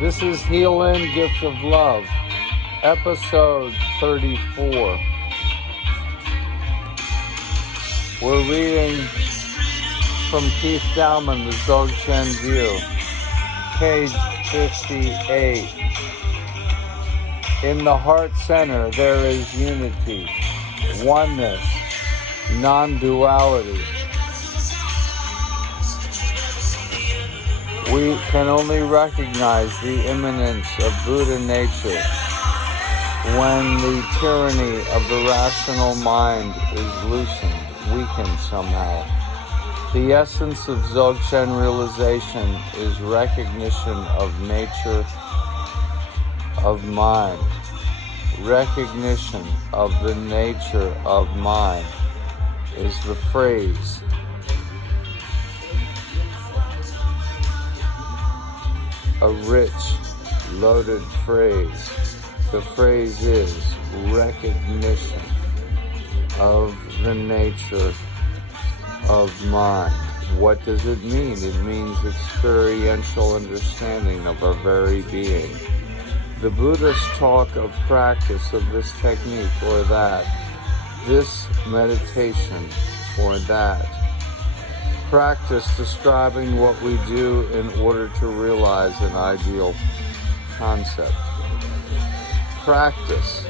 This is Healing Gift of Love, episode 34. We're reading from Keith Dowman, the Dzogchen View, page 58. In the heart center, there is unity, oneness, non-duality. We can only recognize the immanence of Buddha nature when the tyranny of the rational mind is loosened, weakened somehow. The essence of Dzogchen realization is recognition of nature of mind. Recognition of the nature of mind is the phrase. A rich, loaded phrase. The phrase is recognition of the nature of mind. What does it mean? It means experiential understanding of our very being. The Buddhists talk of practice of this technique or that, this meditation or that. Practice describing what we do in order to realize an ideal concept. Practice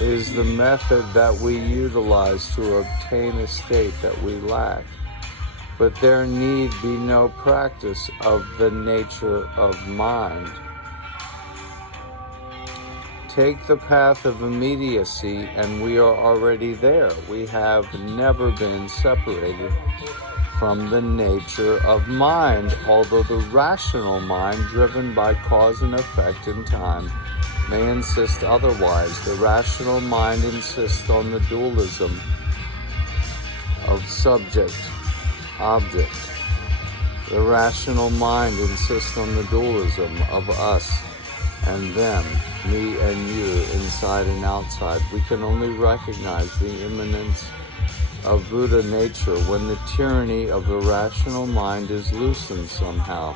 is the method that we utilize to obtain a state that we lack. But there need be no practice of the nature of mind. Take the path of immediacy and we are already there. We have never been separated from the nature of mind, although the rational mind, driven by cause and effect in time, may insist otherwise. The rational mind insists on the dualism of subject-object. The rational mind insists on the dualism of us and them, me and you, inside and outside. We can only recognize the immanence of Buddha nature when the tyranny of the rational mind is loosened somehow.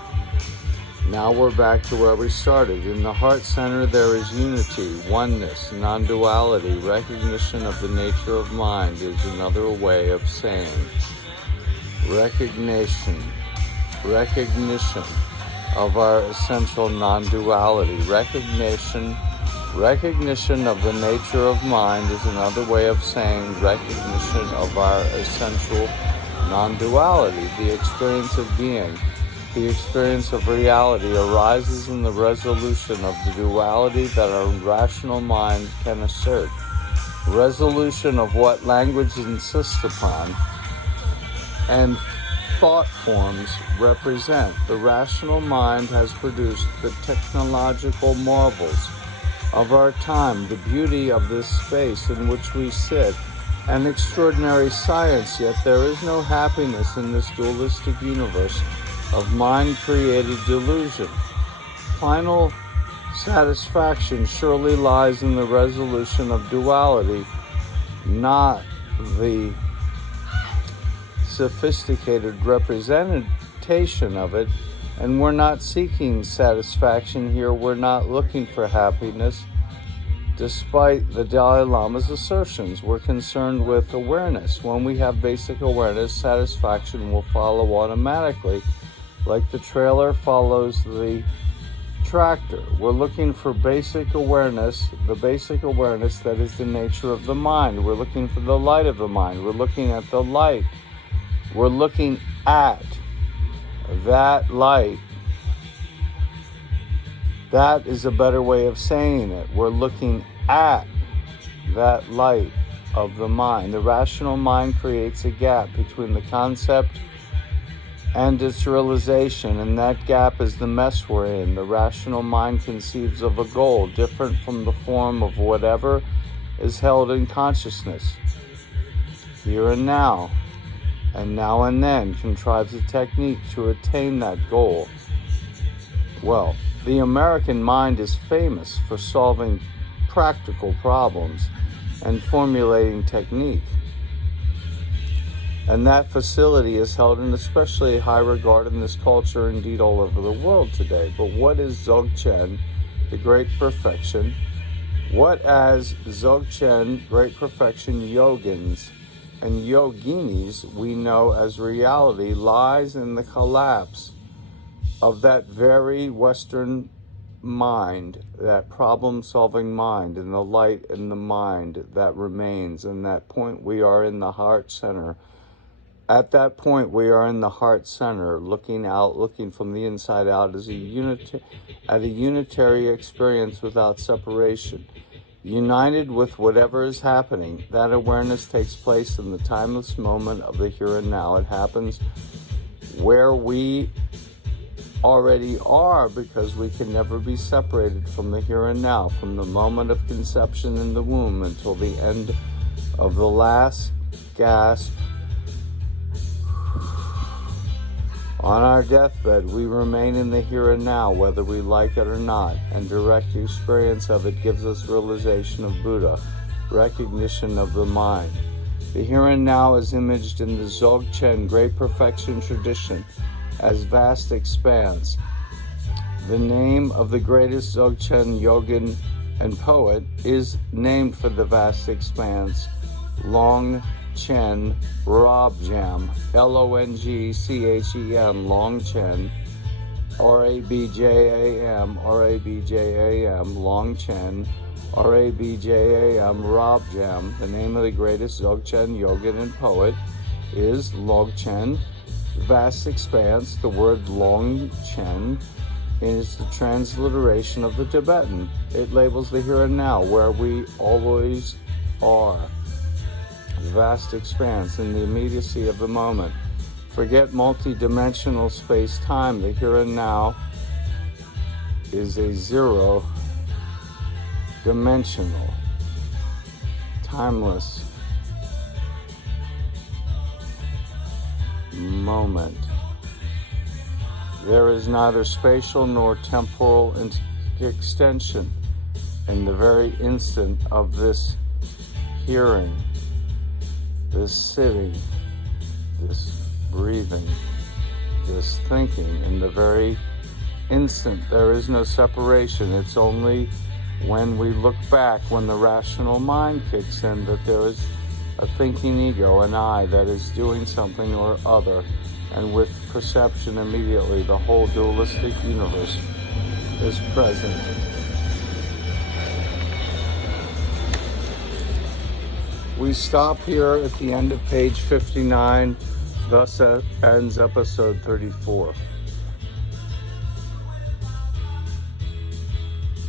Now we're back to where we started. In the heart center there is unity, oneness, non-duality. Recognition of the nature of mind is another way of saying recognition of our essential non-duality. Recognition of the nature of mind is another way of saying recognition of our essential non-duality. The experience of being, the experience of reality arises in the resolution of the duality that our rational mind can assert. Resolution of what language insists upon and thought forms represent. The rational mind has produced the technological marvels of our time, the beauty of this space in which we sit, an extraordinary science, yet there is no happiness in this dualistic universe of mind-created delusion. Final satisfaction surely lies in the resolution of duality, not the sophisticated representation of it, and we're not seeking satisfaction here. We're not looking for happiness. Despite the Dalai Lama's assertions, we're concerned with awareness. When we have basic awareness, satisfaction will follow automatically, like the trailer follows the tractor. We're looking for basic awareness, the basic awareness that is the nature of the mind. We're looking for the light of the mind. We're looking at the light. We're looking at that light. That is a better way of saying it. We're looking at that light of the mind. The rational mind creates a gap between the concept and its realization, and that gap is the mess we're in. The rational mind conceives of a goal different from the form of whatever is held in consciousness. Here and now and then contrives a technique to attain that goal. Well, the American mind is famous for solving practical problems and formulating technique. And that facility is held in especially high regard in this culture, indeed all over the world today. But what is Dzogchen, the great perfection? What as Dzogchen, great perfection yogins and yoginis we know as reality lies in the collapse of that very Western mind, that problem-solving mind, and the light in the mind that remains. And that point we are in the heart center. At that point, we are in the heart center, looking out, looking from the inside out as at a unitary experience without separation, united with whatever is happening. That awareness takes place in the timeless moment of the here and now. It happens where we already are, because we can never be separated from the here and now, from the moment of conception in the womb until the end of the last gasp. On our deathbed, we remain in the here and now, whether we like it or not, and direct experience of it gives us realization of Buddha, recognition of the mind. The here and now is imaged in the Dzogchen great perfection tradition as vast expanse. The name of the greatest Dzogchen yogin and poet is named for the vast expanse, Long Chen Rabjam, Longchem, Long Chen, Rabjam, Long Chen, Rabjam, Rabjam. The name of the greatest Dzogchen yogin and poet is Long Chen, vast expanse. The word Long Chen is the transliteration of the Tibetan. It labels the here and now, where we always are. Vast expanse in the immediacy of the moment. Forget multi-dimensional space-time. The here and now is a zero-dimensional, timeless moment. There is neither spatial nor temporal extension in the very instant of this hearing, this sitting, this breathing, this thinking. In the very instant, there is no separation. It's only when we look back, when the rational mind kicks in, that there is a thinking ego, an I, that is doing something or other. And with perception, immediately the whole dualistic universe is present. We stop here at the end of page 59. Thus ends episode 34.